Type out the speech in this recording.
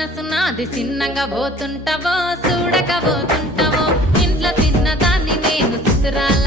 మనసు నాది చిన్నగా పోతుంటావో చూడక పోతుంటావో ఇంట్లో చిన్నదాన్ని నేను సుతురాల